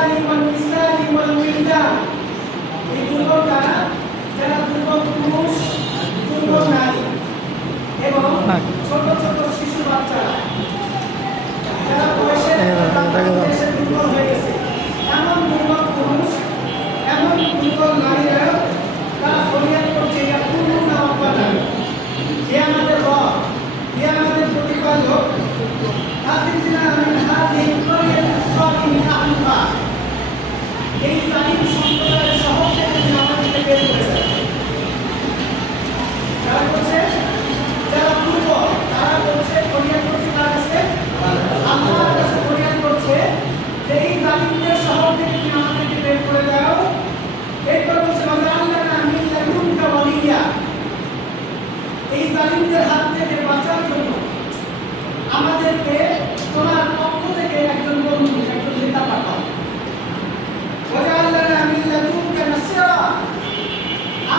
রিজালি one নিসাই ওয়াল উইলদান, এই দুর্বল কারা? যারা দুর্বল পুরুষ, দুর্বল নারী এবং ছোট ছোট শিশু বাচ্চারা, যারা বয়সে দুর্বল হয়ে গেছে, এমন দুর্বল পুরুষ, এমন দুর্বল নারীরা তারা ফরিয়াদ করছে, ইয়া কুল্লুনা রব্বানা, হে আমাদের রব, হে আমাদের প্রতিপালক, আখিরনা মিন হাযিহিল ক্বরিয়াতি সালিমিন আহলুহা, এই জালিম সম্প্রদায়ের শহর থেকে তুমি আমাদেরকে বের করে দাও। তারা বলছে, যারা দুর্বল তারা বলছে, ফরিয়াদ করছে কার কাছে? আল্লাহর কাছে ফরিয়াদ করছে যে এই জালিমদের শহর থেকে তুমি আমাদেরকে বের করে দাও। এরপর বলছে ওয়াজআলনা মিন লাদুনকা ওয়ালিয়্যা, এই জালিমদের হাত থেকে বাঁচার জন্য আমাদেরকে তোমার পক্ষ থেকে একজন বন্ধু, একজন নেতা পাঠাও। ওয়াজআলনা মিন লাদুনকা নাসীরা,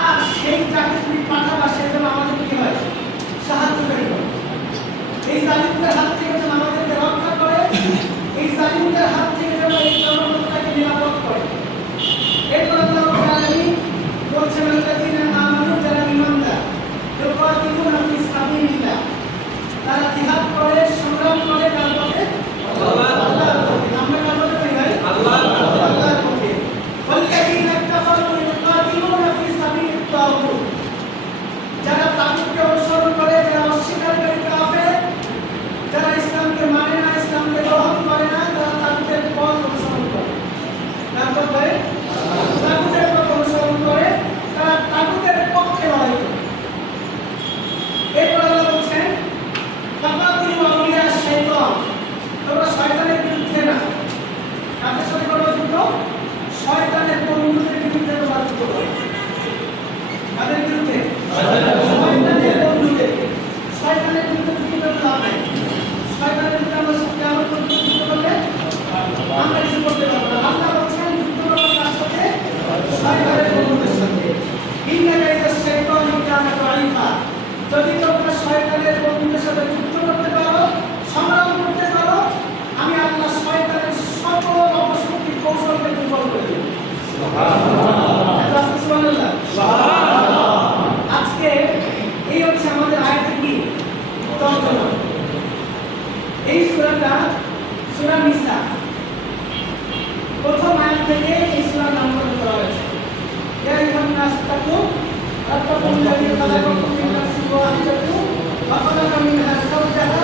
আর সেই যাকে তুমি পাঠাবা সে যেন আমাদের কি হয়? সাহায্যকারী হয়। এই জালিমদের হাত থেকে যেন আমাদেরকে রক্ষা করে, এই জালিমদের হাত থেকে যেন এই জনগণটাকে নিরাপদ করে। এরপর আল্লাহ রাব্বুল আলামিন বলছেন আল্লাযীনা আমানু, যারা ঈমানদার, ইউকাতিলুনা ফি সাবিলিল্লাহ, তারা জিহাদ করে, সংগ্রাম করে কার পথে? আল্লাহর পথে। আমরা কার পথে করি ভাই? আল্লাহর পথে। ওয়াল্লাযীনা কাফারু ইউকাতিলুনা ফি সাবিলিত তাগুত, যারা তাগুতকে অনুসরণ করে, যারা অস্বীকারী কাফের, যারা ইসলামকে মানে না, ইসলামকে গ্রহণ করে না, তারা তাগুতের পথ অনুসরণ করে। তারপর ভাই তাগুতের পথ অনুসরণ করে, তারা তাগুতের পক্ষে লড়াই করে। এরপর আল্লাহ বলছেন ফাকাতিলু আউলিয়া শাইতান, তোমরা শয়তানের বিরুদ্ধে না, কাদের সাথে করো যুদ্ধ? শয়তানের বন্ধুদের বিরুদ্ধে তোমরা যুদ্ধ করো। কাদের বিরুদ্ধে? শয়তানের বন্ধুদের। শয়তানের বিরুদ্ধে যুদ্ধ করতে হবে। শয়তানের বিরুদ্ধে আমরা কিয়ামত পর্যন্ত যুদ্ধ করলে আমরা কিছু করতে পারবো না। আল্লাহ বলছেন যুদ্ধ করো কার সাথে? শয়তানের বন্ধুদের সাথে। ইন্না কাইদা শাইতানি কানা দাঈফা, যদি তোমরা শয়তানের বন্ধুদের সাথে যুদ্ধ করতে পারো, সংগ্রাম করতে পারো, আমি আল্লাহ শয়তানের সকল অপশক্তি কৌশলকে দুর্বল করে দেব। সুবহানাল্লাহ, সুবহানাল্লাহ। আজকে এই হচ্ছে আমাদের আয়াতের কি তর্জমা। এই সূরাটা সূরা নিসা, প্রথম আয়াত থেকে এই সূরার নামকরণ করা হয়েছে। ইয়া আইয়ুহান নাস তাকু রাব্বাকুম আল্লাযী খালাকাকুম মিন নাফসিন ওয়াহিদাতিন ওয়া খালাকা মিনহা যাওজাহা